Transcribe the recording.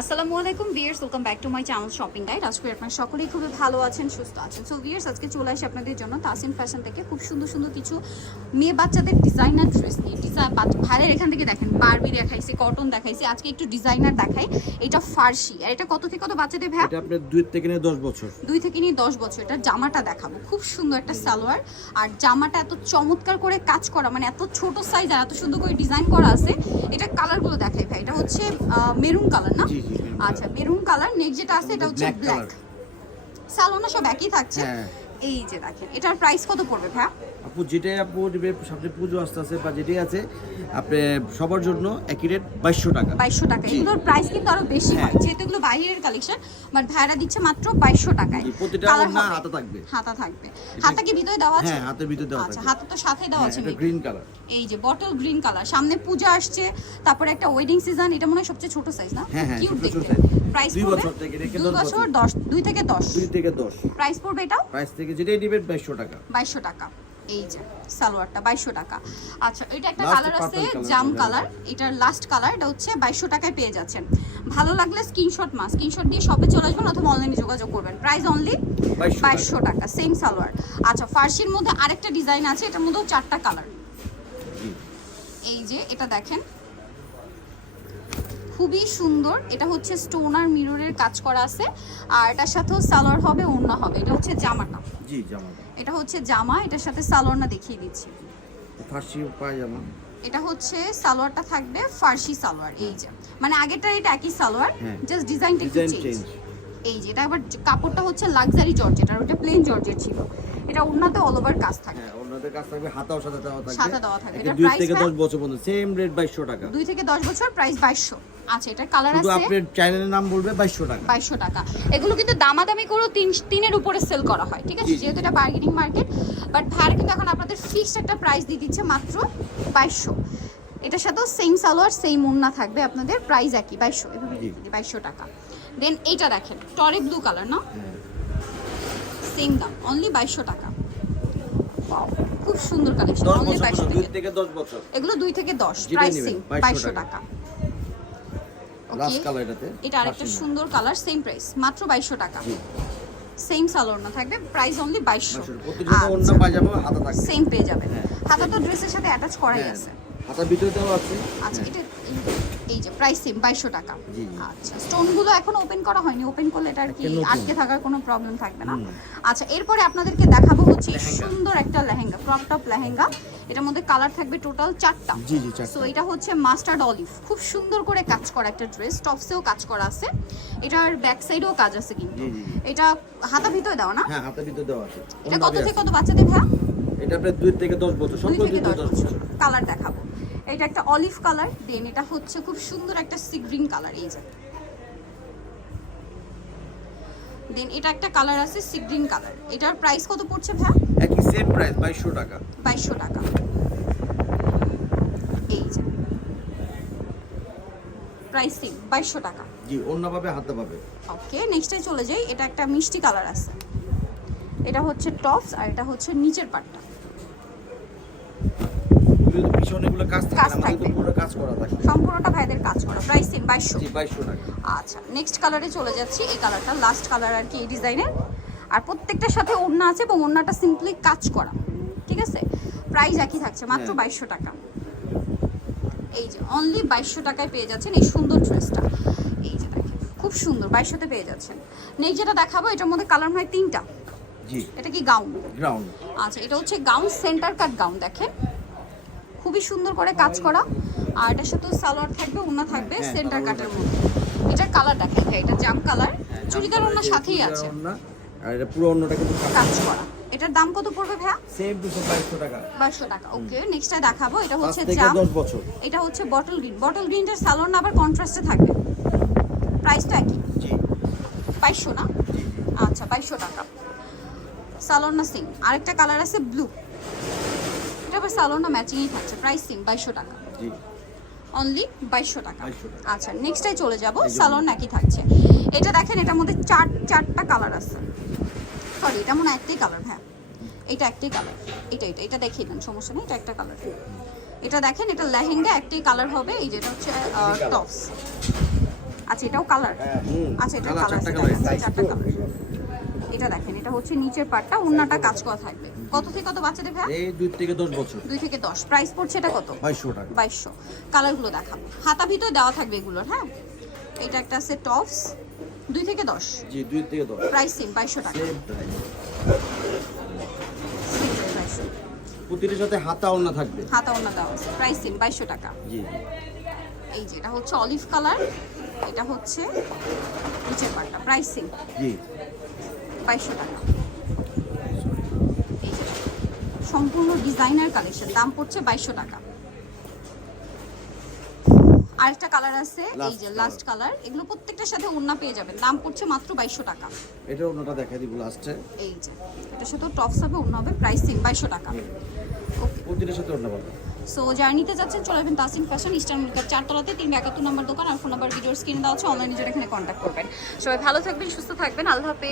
আসসালামু আলাইকুম viewers welcome back to my channel shopping guide আজকে আপনারা সকলেই খুবই ভালো আছেন সুস্থ আছেন। সো ভিয়ার্স আজকে চলে আসি আপনাদের জন্য তাসিন ফ্যাশন থেকে। খুব সুন্দর সুন্দর কিছু মেয়ে বাচ্চাদের ডিজাইনার ড্রেস নিয়ে। ডিজাইন ভাইয়ের এখান থেকে দেখেন বারবি দেখাইছি কটন দেখাইছি। আজকে একটু ডিজাইনার দেখাই। এটা ফার্সি আর এটা কত থেকে কত বাচ্চাদের ভ্যা এটা আপনার দুই থেকে নিয়ে দশ বছর। দুই থেকে নিয়ে দশ বছর। এটা জামাটা দেখাবো। খুব সুন্দর একটা সালোয়ার। আর জামাটা এত চমৎকার করে কাজ করা মানে এত ছোট সাইজ আর এত সুন্দর করে ডিজাইন করা আছে। এটা কালারগুলো দেখাই ভাই। এটা হচ্ছে মেরুন কালার না? আচ্ছা মেরুন কালার নেক্সট যেটা আছে এটা হচ্ছে ব্ল্যাক। সালোনা সব একই থাকছে হ্যাঁ। এই যে দেখেন এটার প্রাইস কত পড়বে ভাই আপু যেটাই আপু নেবে সামনে পুজো আসতে আছে বা যেটাই আছে আপনি সবার জন্য একই রেট বাইশশো টাকা। বাইশশো টাকা। জি। এগুলোর প্রাইস কিন্তু আরও বেশি হয়। হ্যাঁ। যেহেতু এগুলো বাইরের কালেকশন বাট ভাইরা দিচ্ছে মাত্র বাইশশো টাকায়। প্রতিটা ওড়না হবে। হাতে থাকবে। হাতা থাকবে। হাতা কি ভিতরে দেওয়া আছে? হ্যাঁ হাতের ভিতরে দেওয়া আচ্ছা থাকবে। হাতে তো সাথে দেওয়া হ্যাঁ, আছে এটা গ্রিন কালার এই যে বটল গ্রিন কালার সামনে পূজা আসছে তারপরে একটা ওয়েডিং সিজন এটা মনে হয় সবচেয়ে ছোট সাইজ না? হ্যাঁ, হ্যাঁ, কিউট দেখতে। প্রাইস দুই বছর থেকে রেখে বছর প্রাইস পড়বে এটাও? প্রাইস থেকে যেটাই নেবেন বাইশশো টাকা। এই যে সালোয়ারটা বাইশশো টাকা। আচ্ছা এটা একটা কালার আছে জাম কালার এটার লাস্ট কালার এটা হচ্ছে বাইশশো টাকায় পেয়ে যাচ্ছেন। ভালো লাগলে স্ক্রিনশট মা স্ক্রিনশট দিয়ে শপে চলে আসবেন অথবা অনলাইনে যোগাযোগ করবেন। প্রাইস অনলি 2200 বাইশশো টাকা সেম সালোয়ার। আচ্ছা ফার্সির মধ্যে আরেকটা ডিজাইন আছে এটার মধ্যেও চারটা কালার এই যে এটা দেখেন খুবই সুন্দর। এটা হচ্ছে স্টোন আর মিররের কাজ করা আছে। আর এটার সাথেও সালোয়ার হবে ওড়না হবে। এটা হচ্ছে জামাটা। জি জামা এটা হচ্ছে জামা এটার সাথে সালোয়ার না দেখিয়ে দিচ্ছি। ফার্সি পায়জামা। এটা হচ্ছে সালোয়ারটা থাকবে ফার্সি সালোয়ার এই যে। মানে আগেরটা এটা একই সালোয়ার হ্যাঁ। জাস্ট ডিজাইনটা একটু চেঞ্জ এই যে এটা আবার কাপড়টা হচ্ছে লাক্সারি জর্জেট আর ওটা প্লেন জর্জেট ছিল। এটা ওড়নাতে অল ওভার কাজ থাকে। হ্যাঁ কাছ থাকবে হাতাও সাথে দেওয়া থাকবে। সাথে দেওয়া থাকবে। দুই price থেকে ম্যাম? দশ বছর পর্যন্ত সেম রেট বাইশশো টাকা। দুই থেকে দশ বছর প্রাইস বাইশশো। আচ্ছা এটার কালার আছে? আপনার চ্যানেলের নাম বলবে বাইশশো টাকা। বাইশশো টাকা। এগুলো কিন্তু দামাদামি করেও তিন তিনের উপরে সেল করা হয় ঠিক আছে। যেহেতু এটা বার্গেনিং মার্কেট বাট ভাইয়ার কিন্তু এখন আপনাদের ফিক্সড একটা প্রাইস দিয়ে দিচ্ছে মাত্র বাইশশো। এটার সাথেও সেম সালোয়ার সেম ওন্না থাকবে আপনাদের প্রাইস একই বাইশশো। এভাবে জি। বাইশশো টাকা। দেন এইটা দেখেন টরে ব্লু কালার না সেম দাম অনলি বাইশশো টাকা। Wow, খুব সুন্দর কালেকশন অনলি বছর বাইশশো পর্যন্ত, দুই টাকা। থেকে দশ বছর। এগুলো 2 থেকে দশ যেটাই প্রাইস সেম 2200 বাইশশো টাকা। এটা আরেকটা সুন্দর কালার সেম প্রাইস মাত্র বাইশশো টাকা। সেম সালোয়ার না থাকবে প্রাইস অনলি বাইশশো। বাইশশো। প্রতিটা অন্য পায়জামা হাতা থাকবে। সেম পেয়ে যাবেন। হাতা তো ড্রেসের সাথে অ্যাটাচ করাই হ্যাঁ, আছে। হাতার ভিতরে দেওয়া আছে। আচ্ছা হ্যাঁ। এটা এই যে প্রাইস সেম বাইশশো টাকা। জি, জি। আচ্ছা স্টোনগুলো এখন ওপেন করা হয়নি। ওপেন করলে এটা কি আটকে থাকার কোনো প্রবলেম থাকবে না। আচ্ছা এরপরে আপনাদেরকে দেখাবো হচ্ছে সুন্দর একটা লেহেঙ্গা ক্রপ টপ লেহেঙ্গা। এটার মধ্যে কালার থাকবে টোটাল চারটা। জি জি চারটা। সো এটা হচ্ছে মাস্টার্ড অলিভ খুব সুন্দর করে কাজ করা একটা ড্রেস টপসেও কাজ করা আছে। এটার ব্যাক সাইডেও কাজ আছে কিন্তু। এটা হাতা ভিতরে দাও না? হ্যাঁ হাতের ভিতরে দেওয়া আছে। এটা কত থেকে কত বাচ্চাদের ভাইয়া? এটা আপনার দুই থেকে দশ বছর সম্পূর্ণ থেকে দুই থেকে দশ দশ বছর। বছর। কালার দেখাবো। এটা একটা অলিভ কালার দেন এটা হচ্ছে খুব সুন্দর একটা সি গ্রিন কালার এই যে। দেন এটা একটা কালার আছে সি গ্রিন কালার এটার প্রাইস কত পড়ছে ভাই একই সেম প্রাইস বাইশশো টাকা। বাইশশো টাকা। এই যে। প্রাইস সেম বাইশশো টাকা। জি অন্য ভাবে হাতে পাবে। ওকে নেক্সটে চলে যাই। এটা একটা মিষ্টি কালার আছে। এটা হচ্ছে টপস আর এটা হচ্ছে নিচের পাটটা। এগুলো তো পিছনে এগুলো কাজ থাকে কাজ তো পুরো কাজ করা থাকে। সম্পূর্ণটা ভাইদের কাজ করা প্রাইস সেম বাইশশো জি বাইশশো টাকা আচ্ছা নেক্সট কালারে চলে যাচ্ছি এই কালারটা লাস্ট কালার আর কি এই ডিজাইনের আর প্রত্যেকটার সাথে ওড়না আছে এবং ওড়নাটা সিম্পলি কাজ করা ঠিক আছে? প্রাইস একই থাকছে মাত্র হ্যাঁ। বাইশশো টাকা। এই যে অনলি বাইশশো টাকায় পেয়ে যাচ্ছেন এই সুন্দর ড্রেসটা এই যে দেখেন খুব সুন্দর বাইশশোতে পেয়ে যাচ্ছেন। নেক্সট যেটা দেখাবো এটার মধ্যে কালার হয় তিনটা। জি। এটা কি গাউন আচ্ছা এটা হচ্ছে গাউন সেন্টার কাট গাউন দেখেন। খুবই সুন্দর করে কাজ করা। আর এটার সাথে সালোয়ার থাকবে ওড়না থাকবে হ্যাঁ, সেন্টার কাটের মধ্যে। এটার কালার দেখাই ভাই এটা জাম কালার। চুড়িদার ওড়না সাথেই আছে। আর এটা পুরো অন্যটা কিন্তু কাজ করা। এটার দাম কত পড়বে ভাইয়া? সেম দুশো বাইশশো টাকা। বাইশশো টাকা ওকে নেক্সটটা দেখাবো। এটা হচ্ছে জাম। বছর। এটা হচ্ছে বটল গ্রিন বটল গ্রিনটার সালোয়ার না আবার কন্ট্রাস্টে থাকবে। প্রাইসটা একই? জি। বাইশশো না? আচ্ছা বাইশশো টাকা। সালোয়ার না সিং আরেকটা কালার আছে ব্লু আবার সালোয়ার না ম্যাচিংই থাকছে। প্রাইস সিম বাইশশো টাকা। অনলি বাইশশো টাকা। 2200 টাকা। আচ্ছা নেক্সটটাই চলে যাব। সালোয়ার নাকি থাকছে। এটা দেখেন এটার মধ্যে চার চারটা কালার আছে। সরি এটা মনে হয় একটাই কালার হ্যাঁ। এটা একটাই কালার এটা এটা এটা দেখিয়ে দেন সমস্যা নেই এটা একটা কালার এটা দেখেন এটা লেহেঙ্গা একটাই কালার হবে। এই যেটা হচ্ছে। টপস আচ্ছা এটাও কালার আচ্ছা এটা কালার চারটা কালার এটা দেখেন এটা হচ্ছে নিচের পাটটা ওন্নাটা কাজ করা থাকবে। কত থেকে কত বাচ্চাদের ভাই? এই দুই থেকে দশ বছর। দুই থেকে দশ। প্রাইস পড়ছে এটা কত? বাইশশো টাকা। বাইশশো। কালারগুলো দেখাবো। হাতা ভিতরে দেওয়া থাকবে এগুলোর হ্যাঁ? এটা একটা আছে টপস দুই থেকে দশ? জি দুই থেকে দশ। প্রাইস সেম বাইশশো টাকা। প্রতিটির সাথে হাতা ওড়না থাকবে। হাতা ওনা দেওয়া আছে। প্রাইস সেম বাইশশো টাকা। জি। এই যে এটা হচ্ছে অলিভ কালার এটা হচ্ছে নিচের পাটটা। প্রাইস সেম জি। বাইশশো টাকা। সম্পূর্ণ ডিজাইনার কালেকশন। দাম পড়ছে বাইশশো টাকা। আরেকটা কালার আছে এই যে লাস্ট কালার এগুলো প্রত্যেকটার সাথে ওড়না পেয়ে যাবেন। দাম পড়ছে মাত্র বাইশশো টাকা। এটা ওড়নাটা দেখাই দিব লাস্টে এই যে এটার সাথে টপস হবে ওড়না হবে প্রাইস সেম বাইশশো টাকা। ওকে প্রতিটির সাথে ওড়না পাবে সো জার্নিতে যাচ্ছেন চলে আসবেন তাসিন ফ্যাশন ইস্টার্ন মিল্কার চারতলাতে। তিন একাত্তর নম্বর দোকান আর ফোন নাম্বার ভিডিওর স্ক্রিন দেওয়া আছে। অনলাইনে জন্য এখানে কন্ট্যাক্ট করবেন। সবাই ভালো থাকবেন সুস্থ থাকবেন। আল্লাহ হাফেজ।